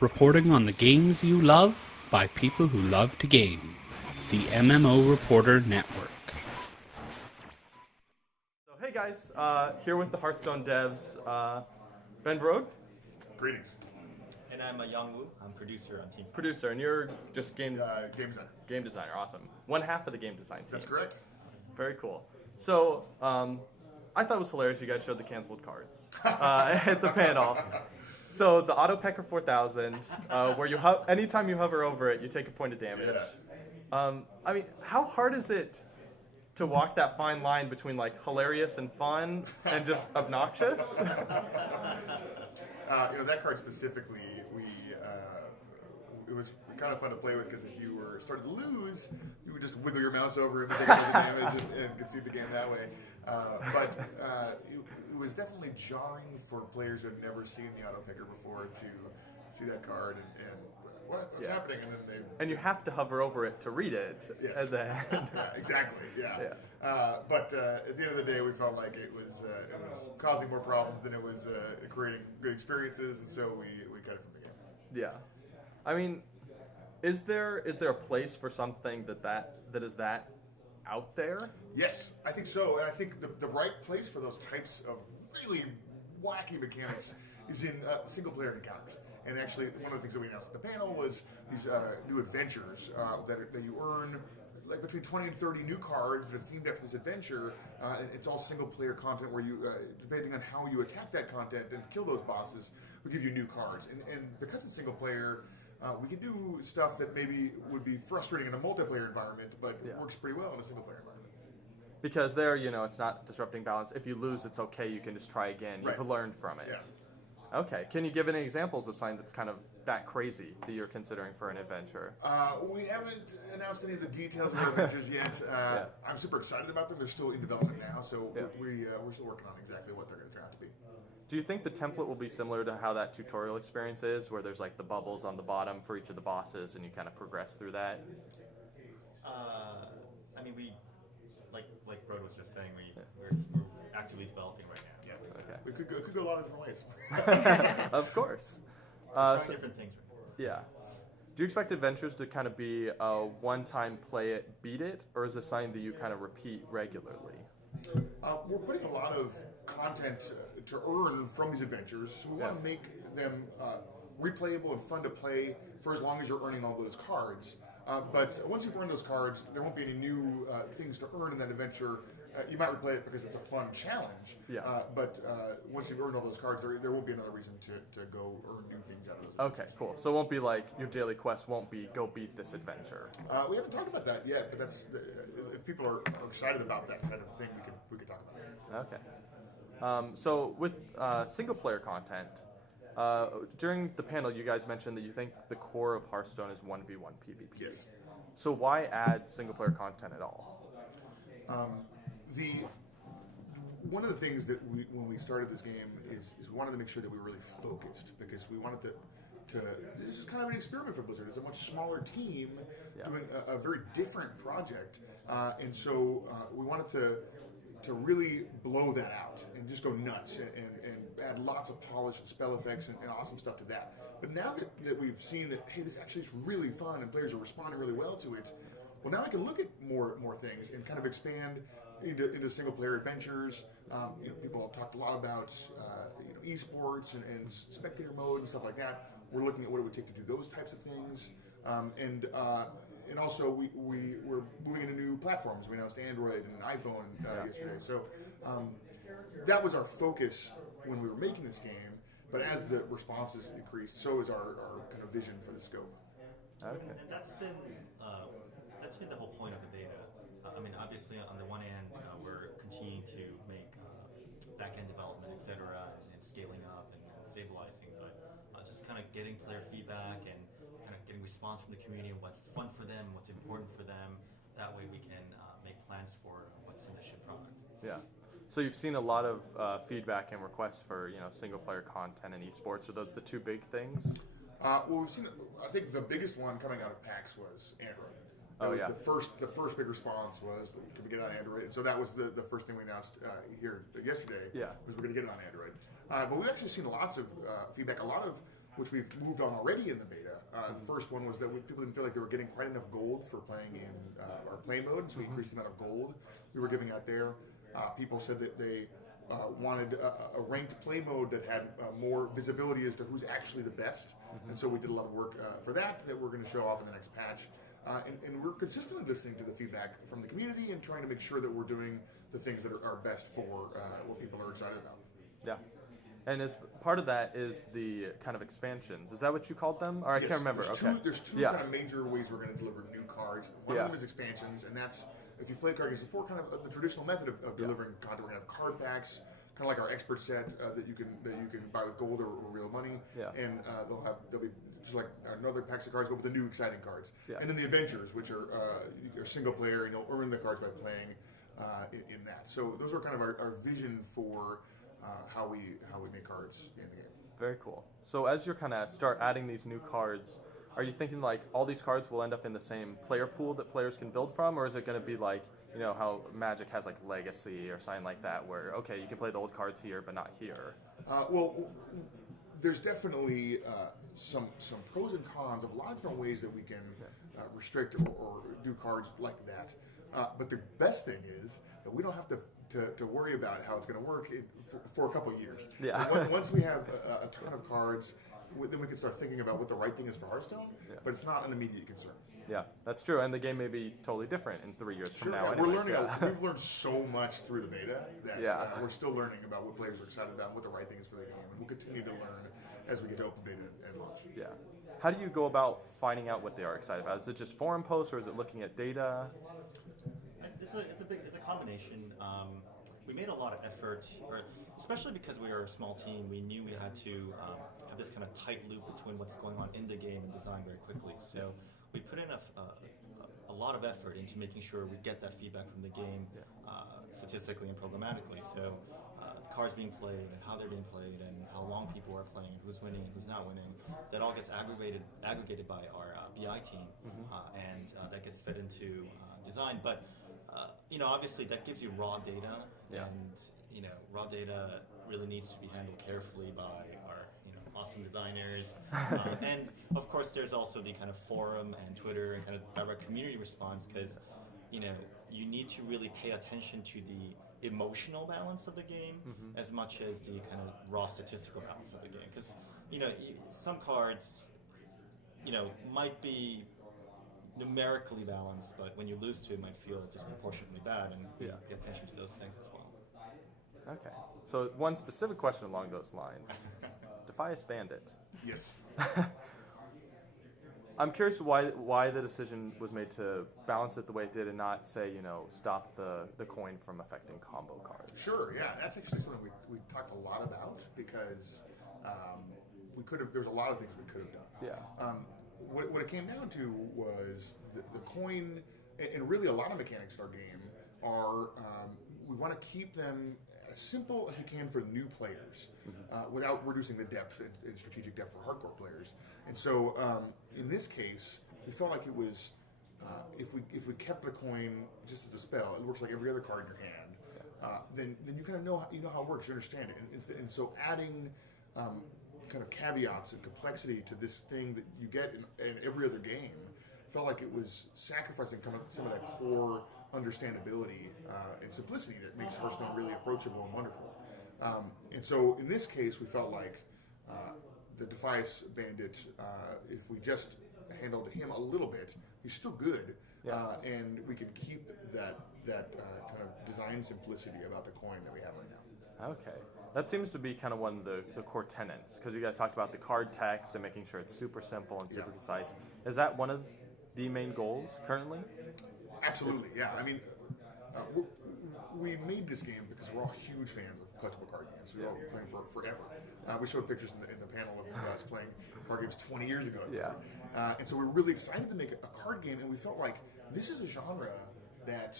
Reporting on the games you love by people who love to game. The MMO Reporter Network. So, hey guys, here with the Hearthstone devs, Ben Brode. Greetings. And I'm Yong Woo. I'm producer on team. Producer, and you're just game designer. Game designer, awesome. One half of the game design team. That's correct. Very cool. So, I thought it was hilarious you guys showed the canceled cards at the panel. So the Auto Pecker 4000, where you anytime you hover over it, you take a point of damage. Yeah. I mean, how hard is it to walk that fine line between like hilarious and fun and just obnoxious? That card specifically, it was kind of fun to play with because if you started to lose, you would just wiggle your mouse over it and take a bunch of damage and concede the game that way. But it was definitely jarring for players who had never seen the auto picker before to see that card and what's happening, and then and you have to hover over it to read it. Yes. And then Exactly. Yeah. But at the end of the day, we felt like it was causing more problems than it was creating good experiences, and so we cut it from the game. Yeah. I mean, is there a place for something that is that out there? Yes, I think so. And I think the right place for those types of really wacky mechanics is in single-player encounters. And actually, one of the things that we announced at the panel was these new adventures that you earn, like between 20 and 30 new cards that are themed after this adventure. And it's all single-player content where you, depending on how you attack that content and kill those bosses, will give you new cards. And because it's single-player, we can do stuff that maybe would be frustrating in a multiplayer environment, but it works pretty well in a single-player environment. Because there, it's not disrupting balance. If you lose, it's okay. You can just try again. Right. You've learned from it. Yeah. Okay. Can you give any examples of something that's kind of that crazy that you're considering for an adventure? We haven't announced any of the details of the adventures yet. I'm super excited about them. They're still in development now, so we're still working on exactly what they're going to turn out to be. Do you think the template will be similar to how that tutorial experience is, where there's like the bubbles on the bottom for each of the bosses, and you kind of progress through that? I mean, like Brode was just saying, we're actively developing right now. Yeah. Okay. It could go a lot of different ways. Of course. Trying different things. Yeah. Do you expect adventures to kind of be a one-time play it, beat it, or is it something that you kind of repeat regularly? We're putting a lot of content to earn from these adventures, so we want to make them replayable and fun to play for as long as you're earning all those cards. But once you've earned those cards, there won't be any new things to earn in that adventure. You might replay it because it's a fun challenge. Yeah. But once you've earned all those cards, there won't be another reason to go earn new things out of those. Okay, cool. So it won't be like your daily quest won't be go beat this adventure. We haven't talked about that yet, but that's if people are excited about that kind of thing, we could talk about it. Okay. So with single-player content, during the panel, you guys mentioned that you think the core of Hearthstone is 1v1 PvP. Yes. So why add single-player content at all? One of the things that when we started this game is we wanted to make sure that we were really focused, because we wanted to this is kind of an experiment for Blizzard. It's a much smaller team doing a very different project, and so we wanted to really blow that out and just go nuts and add lots of polish and spell effects and awesome stuff to that. But now that we've seen that, hey, this actually is really fun and players are responding really well to it, well, now we can look at more things and kind of expand into single-player adventures. People have talked a lot about esports and spectator mode and stuff like that. We're looking at what it would take to do those types of things, and also we're moving into new platforms. We announced Android and iPhone yesterday, so that was our focus when we were making this game. But as the responses increased, so is our kind of vision for the scope. Okay. And that's been the whole point of the beta. I mean, obviously, on the one hand, we're continuing to make back-end development, et cetera, and scaling up and stabilizing, but just kind of getting player feedback and kind of getting response from the community and what's fun for them, what's important for them. That way we can make plans for what's in the ship product. Yeah. So you've seen a lot of feedback and requests for single-player content and esports. Are those the two big things? Well, we've seen. I think the biggest one coming out of PAX was Android. That was the first big response was, can we get it on Android? And so that was the first thing we announced here yesterday. Yeah. Was we're going to get it on Android. But we've actually seen lots of feedback. A lot of which we've moved on already in the beta. The first one was that people didn't feel like they were getting quite enough gold for playing in our play mode, so we increased the amount of gold we were giving out there. People said that they wanted a ranked play mode that had more visibility as to who's actually the best, and so we did a lot of work for that we're going to show off in the next patch. And we're consistently listening to the feedback from the community and trying to make sure that we're doing the things that are best for what people are excited about. Yeah. And as part of that is the kind of expansions. Is that what you called them? Or I can't remember. There's two kind of major ways we're going to deliver new cards. One of them is expansions, and that's, if you've played card games before, kind of the traditional method of delivering content. We're going to have card packs, kind of like our expert set that you can buy with gold or real money. Yeah. And they'll be just like another packs of cards, but with the new exciting cards. Yeah. And then the adventures, which are single player, and you'll earn the cards by playing in that. So those are kind of our vision for how we make cards in the game. Very cool. So as you're kind of start adding these new cards, are you thinking like all these cards will end up in the same player pool that players can build from, or is it going to be like, you know, how Magic has like Legacy or something like that, where okay, you can play the old cards here but not here? Well, there's definitely some pros and cons of a lot of different ways that we can restrict or do cards like that. But the best thing is that we don't have to worry about how it's going to work for a couple of years. Yeah. Once we have a ton of cards, then we can start thinking about what the right thing is for Hearthstone, but it's not an immediate concern. Yeah, that's true, and the game may be totally different in 3 years from now. Yeah. We're learning. We've learned so much through the beta that we're still learning about what players are excited about and what the right thing is for the game, and we'll continue to learn as we get to open beta and launch. Yeah. How do you go about finding out what they are excited about? Is it just forum posts, or is it looking at data? It's a combination. We made a lot of effort, especially because we are a small team. We knew we had to have this kind of tight loop between what's going on in the game and design very quickly. So we put in a lot of effort into making sure we get that feedback from the game statistically and programmatically. So the cards being played and how they're being played and how long people are playing, who's winning and who's not winning, that all gets aggregated by our BI team, and that gets fed into design. But obviously that gives you raw data, and raw data really needs to be handled carefully by our awesome designers. And of course, there's also the kind of forum and Twitter and kind of direct community response, because you need to really pay attention to the emotional balance of the game as much as the kind of raw statistical balance of the game, because some cards might be numerically balanced, but when you lose to it, might feel disproportionately bad, and pay attention to those things as well. Okay. So one specific question along those lines. Defias Bandit. Yes. I'm curious why the decision was made to balance it the way it did and not say, stop the coin from affecting combo cards. Sure, yeah. That's actually something we talked a lot about, because there's a lot of things we could have done. Yeah. What it came down to was the coin, and really a lot of mechanics in our game are, we want to keep them as simple as we can for new players, without reducing the depth and strategic depth for hardcore players. And so in this case, we felt like it was, if we kept the coin just as a spell, it works like every other card in your hand, then you kind of know how it works, you understand it. And so adding kind of caveats and complexity to this thing that you get in every other game felt like it was sacrificing some of that core understandability and simplicity that makes Hearthstone really approachable and wonderful. And so in this case, we felt like the Defias Bandit, if we just handled him a little bit, he's still good, and we can keep that kind of design simplicity about the coin that we have right now. Okay. That seems to be kind of one of the core tenets, because you guys talked about the card text and making sure it's super simple and super concise. Is that one of the main goals currently? Absolutely, yeah. I mean, we made this game because we're all huge fans of collectible card games. We've all been playing forever. We showed pictures in the panel of us playing card games 20 years ago. Yeah. And so we were really excited to make a card game, and we felt like this is a genre that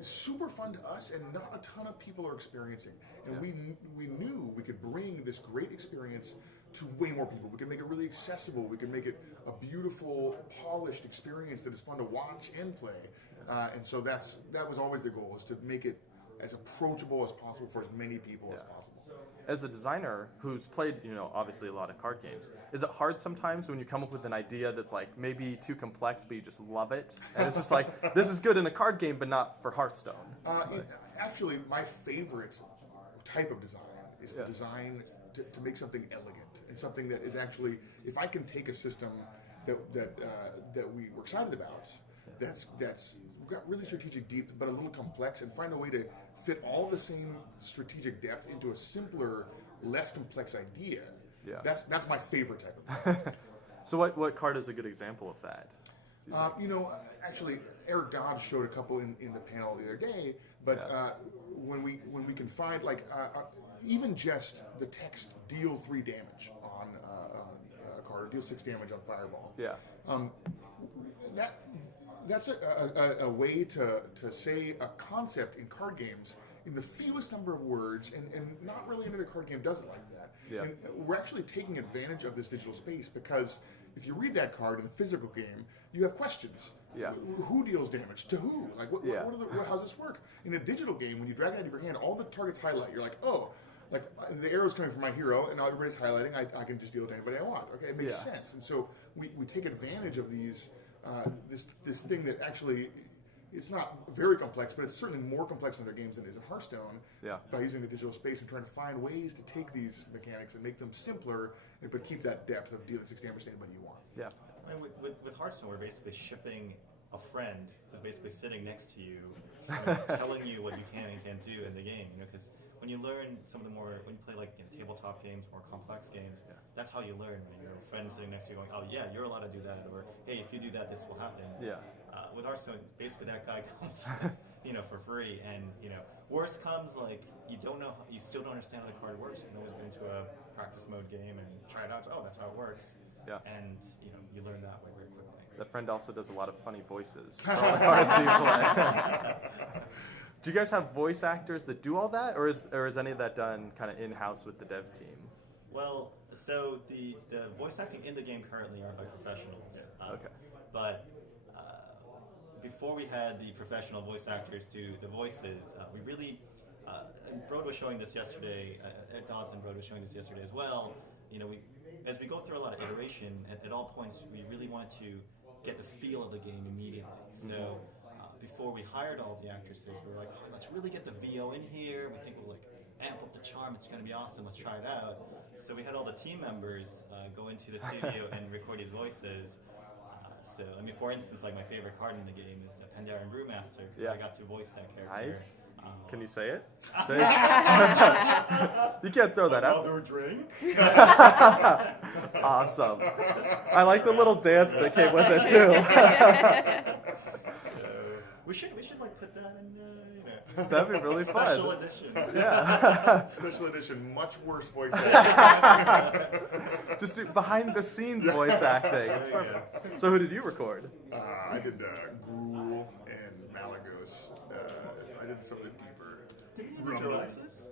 is super fun to us and not a ton of people are experiencing. And we knew we could bring this great experience to way more people. We could make it really accessible. We could make it a beautiful, polished experience that is fun to watch and play. And so that was always the goal, is to make it as approachable as possible for as many people as possible. as a designer who's played, obviously a lot of card games, is it hard sometimes when you come up with an idea that's like maybe too complex, but you just love it, and it's just like this is good in a card game, but not for Hearthstone? Actually, my favorite type of design is the design to make something elegant and something that is actually, if I can take a system that we were excited about, that's got really strategic depth, but a little complex, and find a way to fit all the same strategic depth into a simpler, less complex idea. Yeah. That's my favorite type of. So what card is a good example of that? Actually, Eric Dodge showed a couple in the panel the other day. But when we can find even just the text deal 3 damage on a card, or deal 6 damage on Fireball. Yeah. That's a way to say a concept in card games in the fewest number of words, and not really any other card game does it like that. Yeah. And we're actually taking advantage of this digital space, because if you read that card in the physical game, you have questions. Yeah. Who deals damage to who? Like, how does this work? In a digital game, when you drag it out of your hand, all the targets highlight. You're like, oh, like the arrow's coming from my hero, and now everybody's highlighting. I can just deal with anybody I want. Okay, it makes sense. And so we take advantage of these this thing that actually, it's not very complex, but it's certainly more complex in other games than it is in Hearthstone. Yeah. By using the digital space and trying to find ways to take these mechanics and make them simpler, but keep that depth of dealing 6 damage to anybody you want. Yeah. I mean, with Hearthstone, we're basically shipping a friend who's basically sitting next to you, telling you what you can and can't do in the game. Because when you learn some of the more, when you play tabletop games, more complex games, that's how you learn. When your friend's sitting next to you going, oh yeah, you're allowed to do that, or hey, if you do that, this will happen. Yeah. With Hearthstone, basically that guy comes, for free, and worst comes, you don't know, you still don't understand how the card works. You can always go into a practice mode game and try it out. Oh, that's how it works. Yeah. And you learn that way very quickly. That friend also does a lot of funny voices for all the cards that you play. Do you guys have voice actors that do all that, or is any of that done kind of in-house with the dev team? Well, so the voice acting in the game currently are by professionals. Okay. But before we had the professional voice actors do the voices, we really, and Brode was showing this yesterday, Ed Dodds and Brode was showing this yesterday as well, as we go through a lot of iteration, at all points we really wanted to get the feel of the game immediately. So before we hired all the actresses, we were like, oh, let's really get the VO in here. We think we'll amp up the charm. It's going to be awesome. Let's try it out. So we had all the team members go into the studio and record these voices. So, for instance, my favorite card in the game is the Pandaren Brewmaster, because I got to voice that character. Nice. Can you say it? Say it. You can't throw that out. Another drink? Awesome. I like the little dance that came with it, too. We should put that in, That'd be really fun. Special edition. Yeah. Special edition, much worse voice acting. Just do behind-the-scenes voice acting. It's perfect. So who did you record? I did Gruul and Malagos. I did something deeper. Did you use Alexis?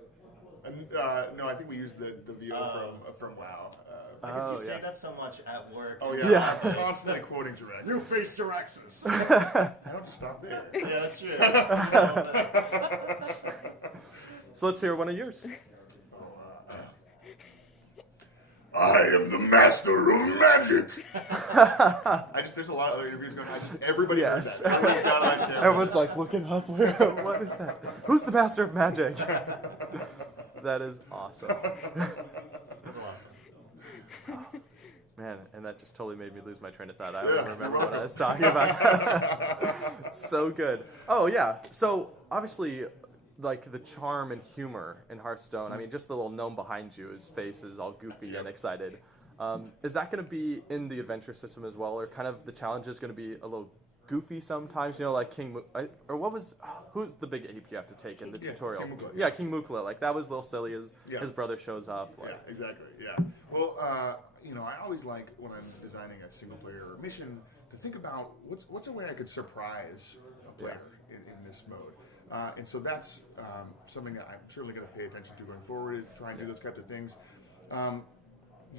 No, I think we used the VO from WoW. Because you say that so much at work. Oh yeah, I'm constantly quoting Jiraxis. You face Jiraxis. I don't just stop there. Yeah, that's true. So let's hear one of yours. I am the master of magic. There's a lot of other interviews going on. Everybody knows that. Everyone's looking up. What is that? Who's the master of magic? That is awesome. Man, and that just totally made me lose my train of thought. I don't remember what I was talking about. So good. Oh, yeah. So, obviously, the charm and humor in Hearthstone, just the little gnome behind you, his face is all goofy and excited. Is that going to be in the adventure system as well, or kind of the challenge is going to be a little goofy sometimes, like King, who's the big ape you have to take in the tutorial? King Mukla. That was a little silly as his brother shows up. Yeah, exactly. Yeah. Well, I always like when I'm designing a single player mission to think about what's a way I could surprise a player in this mode. And so that's something that I'm certainly going to pay attention to going forward, try and do those types of things.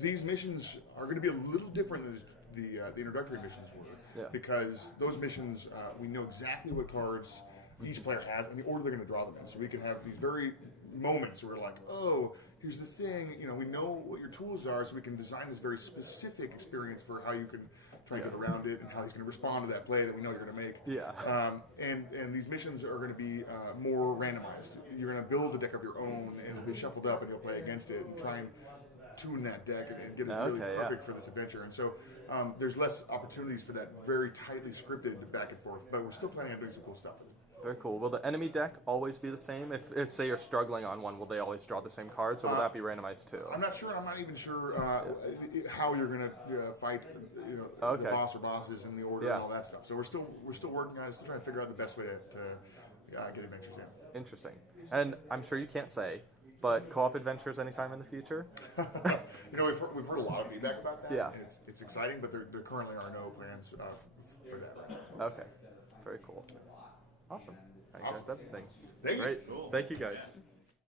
These missions are going to be a little different than the introductory missions were. Yeah. Because those missions, we know exactly what cards each player has and the order they're going to draw them in. So we can have these very moments where we're like, oh, here's the thing, we know what your tools are, so we can design this very specific experience for how you can try and get around it and how he's going to respond to that play that we know you're going to make. Yeah. And these missions are going to be more randomized. You're going to build a deck of your own, and it'll be shuffled up, and you'll play against it and try and tune that deck and get it really perfect for this adventure. And so there's less opportunities for that very tightly scripted back and forth, but we're still planning on doing some cool stuff with it. Very cool. Will the enemy deck always be the same? If say you're struggling on one, will they always draw the same cards, or will that be randomized too? I'm not sure. I'm not even sure how you're going to fight, the boss or bosses in the order and all that stuff. So we're still working on it, still trying to figure out the best way to get adventures in. Interesting. And I'm sure you can't say, but co-op adventures anytime in the future? We've heard a lot of feedback about that. Yeah. And it's exciting, but there currently are no plans for that. Okay. Very cool. Awesome. I think that's everything. Thank you. Great. Cool. Thank you guys.